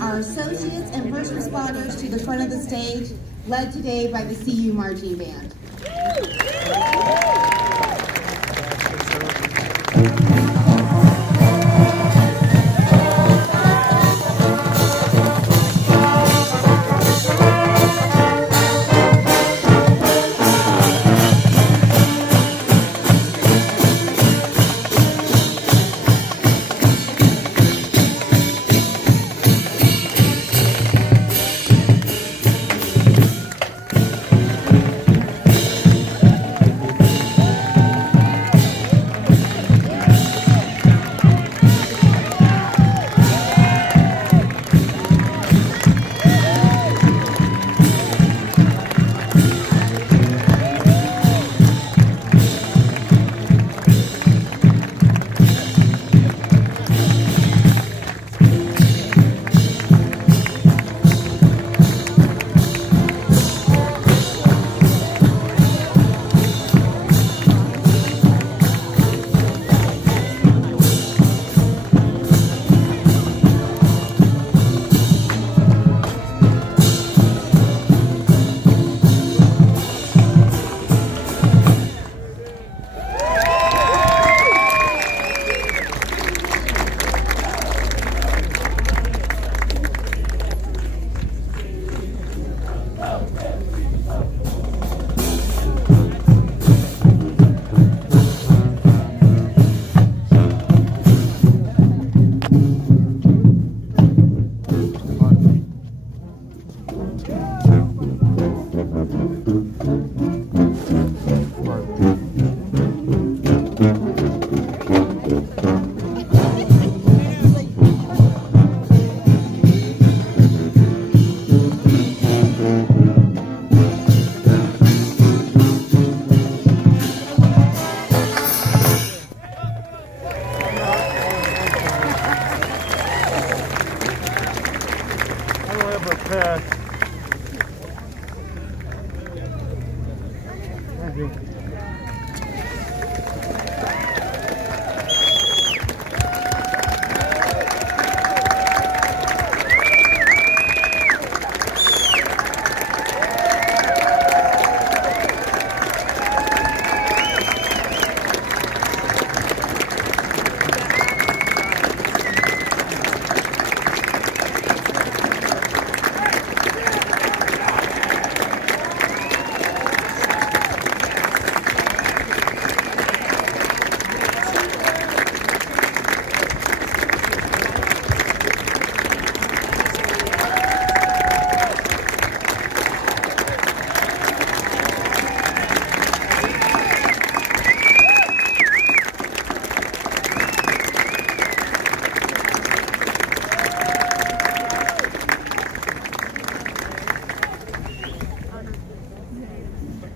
Our associates and first responders to the front of the stage, led today by the CU Marching Band.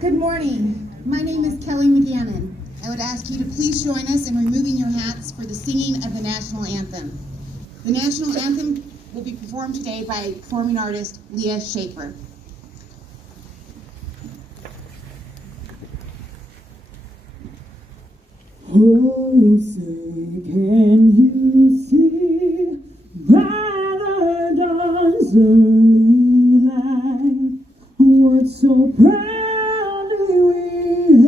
Good morning. My name is Kelly McGannon. I would ask you to please join us in removing your hats for the singing of the National Anthem. The National Anthem will be performed today by performing artist Leah Schaefer. Oh, say, can you see by the dawn's early light what so proudly we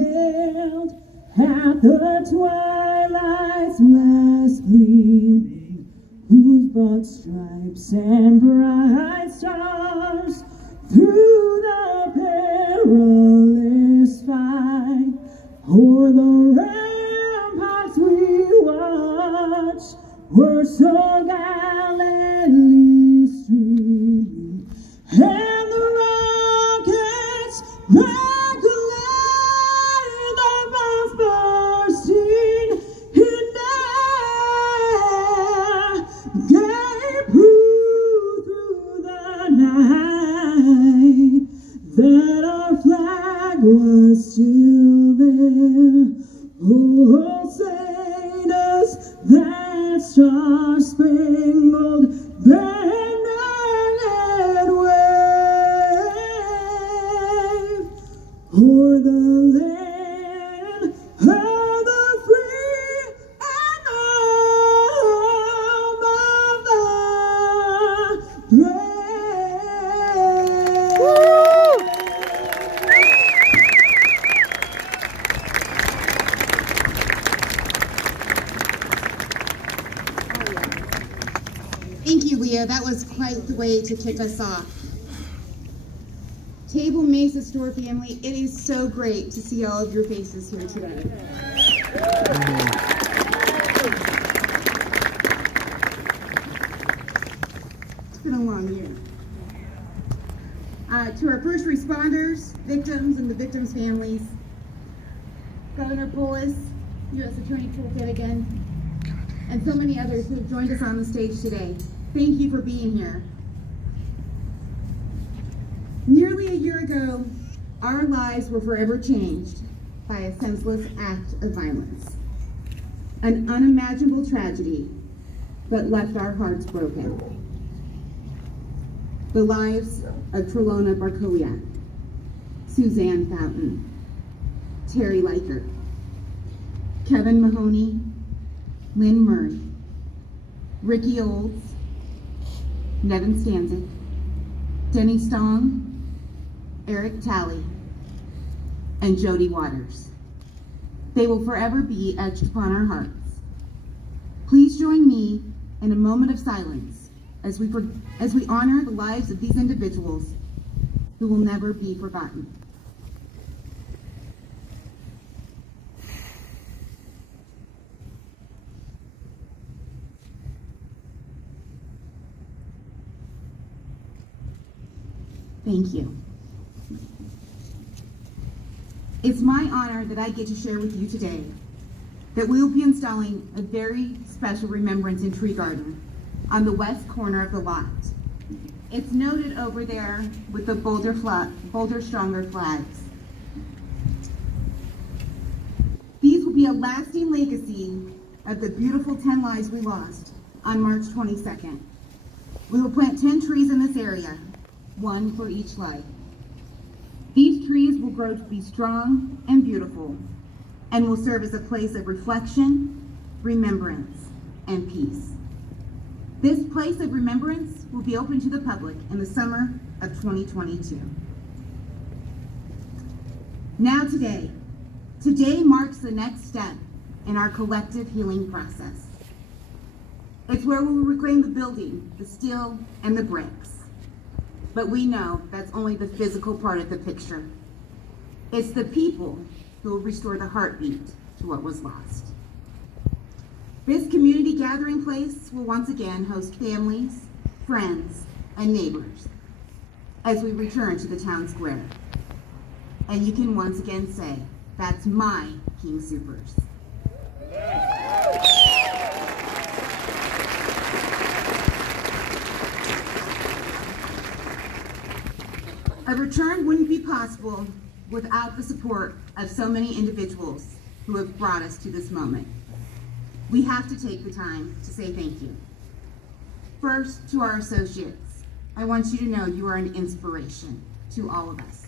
hailed at the twilight's last gleaming, whose broad stripes and bright stars through the perilous fight o'er the ramparts we watched were so gallantly streaming, and the rockets crackling, the bombs bursting in air, gave proof through the night that our flag was still there. Oh, say does that star-spangled banner wave o'er the land Sophia. That was quite the way to kick us off. Table Mesa store family, it is so great to see all of your faces here today. It's been a long year. To our first responders, victims, and the victims' families, Governor Polis, U.S. Attorney Toolkit again, and so many others who have joined us on the stage today. Thank you for being here. Nearly a year ago, our lives were forever changed by a senseless act of violence. An unimaginable tragedy, but left our hearts broken. The lives of Trelona Barkowiak, Suzanne Fountain, Terry Leiker, Kevin Mahoney, Lynn Murray, Ricky Olds, Nevin Stanzik, Denny Stong, Eric Talley, and Jody Waters. They will forever be etched upon our hearts. Please join me in a moment of silence as we honor the lives of these individuals who will never be forgotten. Thank you. It's my honor that I get to share with you today that we will be installing a very special remembrance in tree garden on the west corner of the lot. It's noted over there with the Boulder Stronger flags. These will be a lasting legacy of the beautiful 10 lives we lost on March 22nd. We will plant 10 trees in this area, one for each life. These trees will grow to be strong and beautiful and will serve as a place of reflection, remembrance, and peace. This place of remembrance will be open to the public in the summer of 2022. Now today marks the next step in our collective healing process. It's where we will reclaim the building, the steel, and the bricks. But we know that's only the physical part of the picture. It's the people who will restore the heartbeat to what was lost. This community gathering place will once again host families, friends, and neighbors as we return to the town square. And you can once again say, that's my King Soopers. A return wouldn't be possible without the support of so many individuals who have brought us to this moment. We have to take the time to say thank you. First, to our associates, I want you to know you are an inspiration to all of us.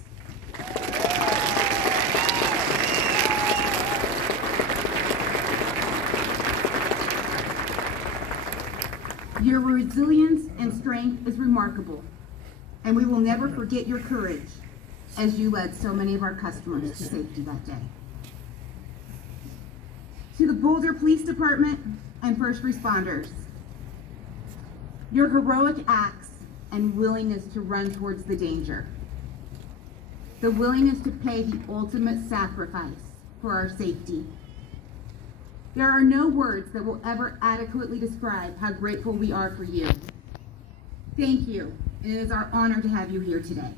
Your resilience and strength is remarkable, and we will never forget your courage as you led so many of our customers to safety that day. To the Boulder Police Department and first responders, your heroic acts and willingness to run towards the danger, the willingness to pay the ultimate sacrifice for our safety. There are no words that will ever adequately describe how grateful we are for you. Thank you, and it is our honor to have you here today.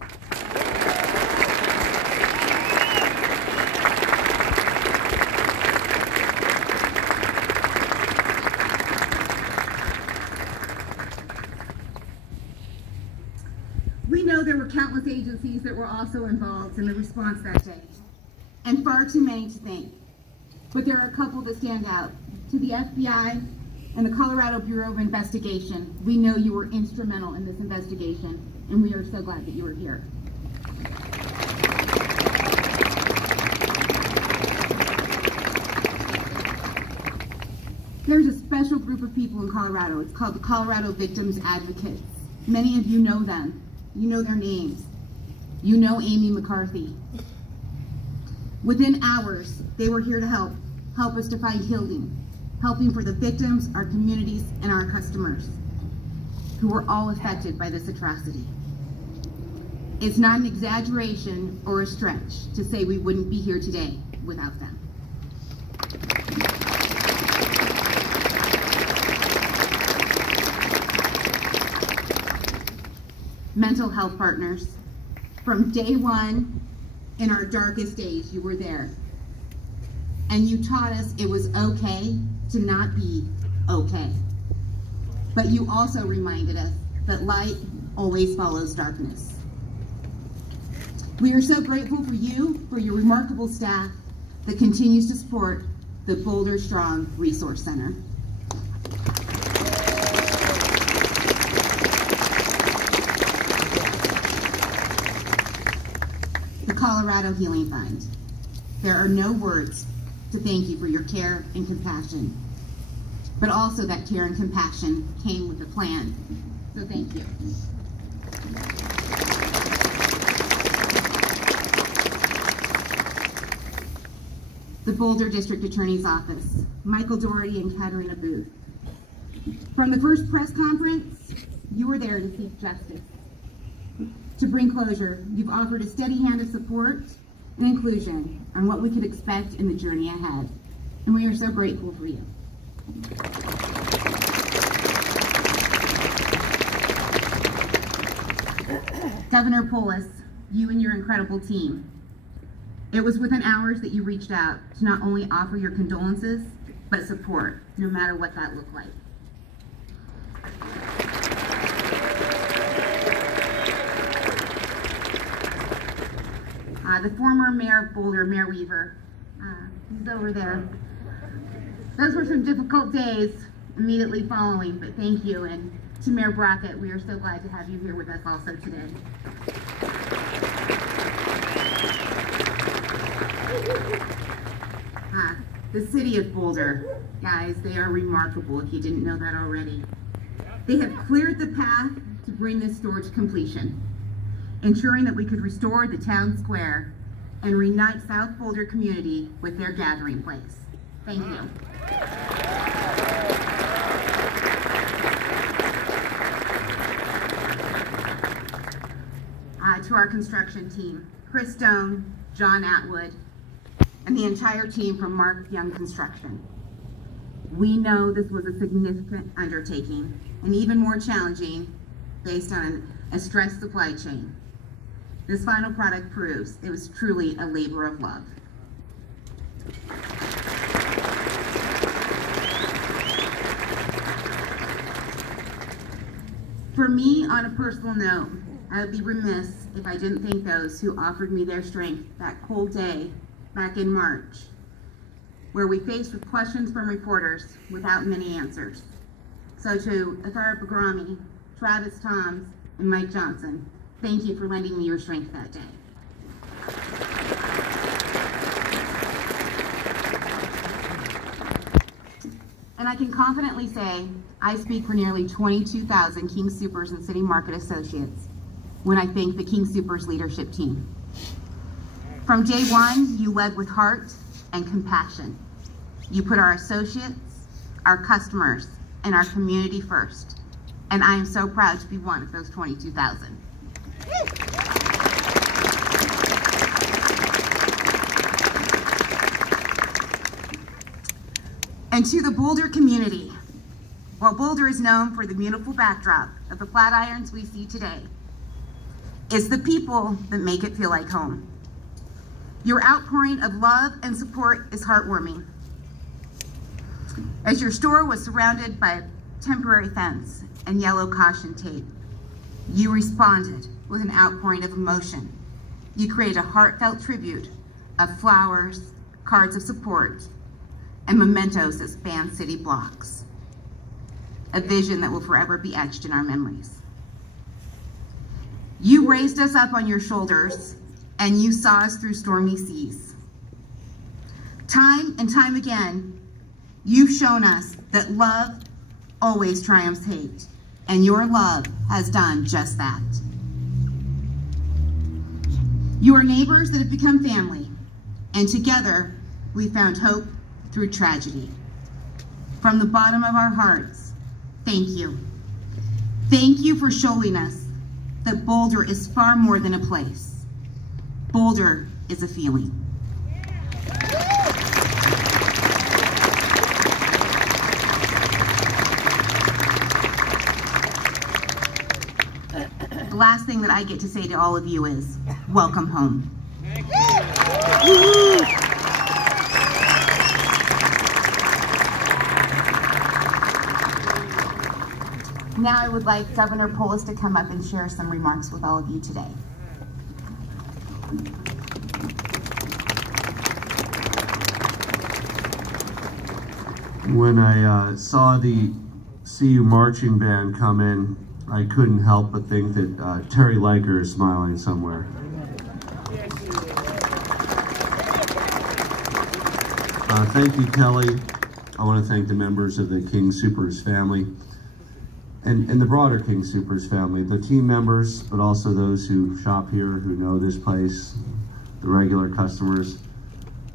We know there were countless agencies that were also involved in the response that day, and far too many to thank. But there are a couple that stand out. To the FBI and the Colorado Bureau of Investigation, we know you were instrumental in this investigation, and we are so glad that you are here. There's a special group of people in Colorado. It's called the Colorado Victims Advocates. Many of you know them. You know their names. You know Amy McCarthy. Within hours, they were here to help us to find healing, helping for the victims, our communities, and our customers. who were all affected by this atrocity. It's not an exaggeration or a stretch to say we wouldn't be here today without them. Mental health partners, from day one, in our darkest days, you were there. And you taught us it was okay to not be okay. But you also reminded us that light always follows darkness. We are so grateful for you, for your remarkable staff that continues to support the Boulder Strong Resource Center. The Colorado Healing Fund. There are no words to thank you for your care and compassion, but also that care and compassion came with a plan. So thank you. The Boulder District Attorney's Office, Michael Doherty and Katarina Booth. From the first press conference, you were there to seek justice. To bring closure, you've offered a steady hand of support and inclusion on what we could expect in the journey ahead. And we are so grateful for you. Governor Polis, you and your incredible team. It was within hours that you reached out to not only offer your condolences, but support, no matter what that looked like. The former mayor of Boulder, Mayor Weaver, he's over there. Those were some difficult days immediately following, but thank you. And to Mayor Brockett, we are so glad to have you here with us also today. The city of Boulder, guys, they are remarkable if you didn't know that already. They have cleared the path to bring this store to completion, ensuring that we could restore the town square and reunite South Boulder community with their gathering place. Thank you. To our construction team, Chris Stone, John Atwood, and the entire team from Mark Young Construction. We know this was a significant undertaking and even more challenging based on a stressed supply chain. This final product proves it was truly a labor of love. For me, on a personal note, I would be remiss if I didn't thank those who offered me their strength that cold day back in March, where we faced with questions from reporters without many answers. So to Athara Bagrami, Travis Toms, and Mike Johnson, thank you for lending me your strength that day. And I can confidently say I speak for nearly 22,000 King Soopers and City Market associates when I thank the King Soopers leadership team. From day one, you led with heart and compassion. You put our associates, our customers, and our community first. And I am so proud to be one of those 22,000. And to the Boulder community, while Boulder is known for the beautiful backdrop of the flat irons we see today, it's the people that make it feel like home. Your outpouring of love and support is heartwarming. As your store was surrounded by a temporary fence and yellow caution tape, you responded with an outpouring of emotion. You created a heartfelt tribute of flowers, cards of support, and mementos that span city blocks. A vision that will forever be etched in our memories. You raised us up on your shoulders, and you saw us through stormy seas. Time and time again, you've shown us that love always triumphs hate, and your love has done just that. You are neighbors that have become family, and together we found hope through tragedy. From the bottom of our hearts, thank you. Thank you for showing us that Boulder is far more than a place. Boulder is a feeling. The last thing that I get to say to all of you is, welcome home. Thank you. Now I would like Governor Polis to come up and share some remarks with all of you today. When I saw the CU marching band come in, I couldn't help but think that Terry Leiker is smiling somewhere. Thank you, Kelly. I want to thank the members of the King Soopers family and the broader King Soopers family, the team members, but also those who shop here, who know this place, the regular customers,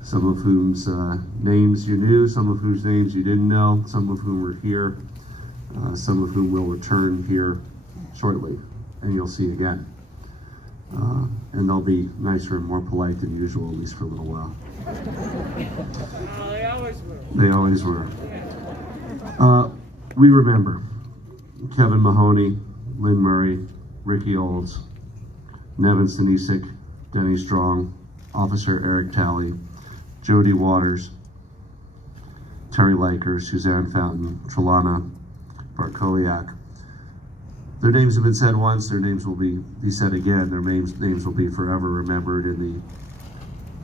some of whose names you knew, some of whose names you didn't know, some of whom were here, some of whom will return here shortly, and you'll see again. And they'll be nicer and more polite than usual, at least for a little while. Oh, they always were. They always were. We remember Kevin Mahoney, Lynn Murray, Ricky Olds, Nevin Stanisik, Denny Strong, Officer Eric Talley, Jody Waters, Terry Leiker, Suzanne Fountain, Trelana Barkoliak. Their names have been said once, their names will be said again. Their names will be forever remembered in the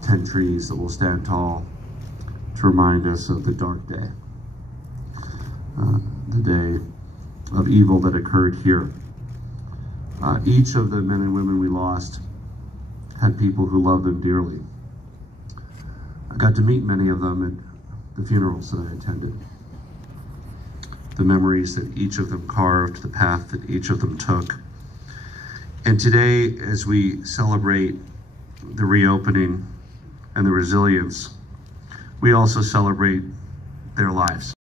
10 trees that will stand tall to remind us of the dark day, the day of evil that occurred here. Each of the men and women we lost had people who loved them dearly. I got to meet many of them at the funerals that I attended. The memories that each of them carved, the path that each of them took. And today, as we celebrate the reopening and the resilience, we also celebrate their lives.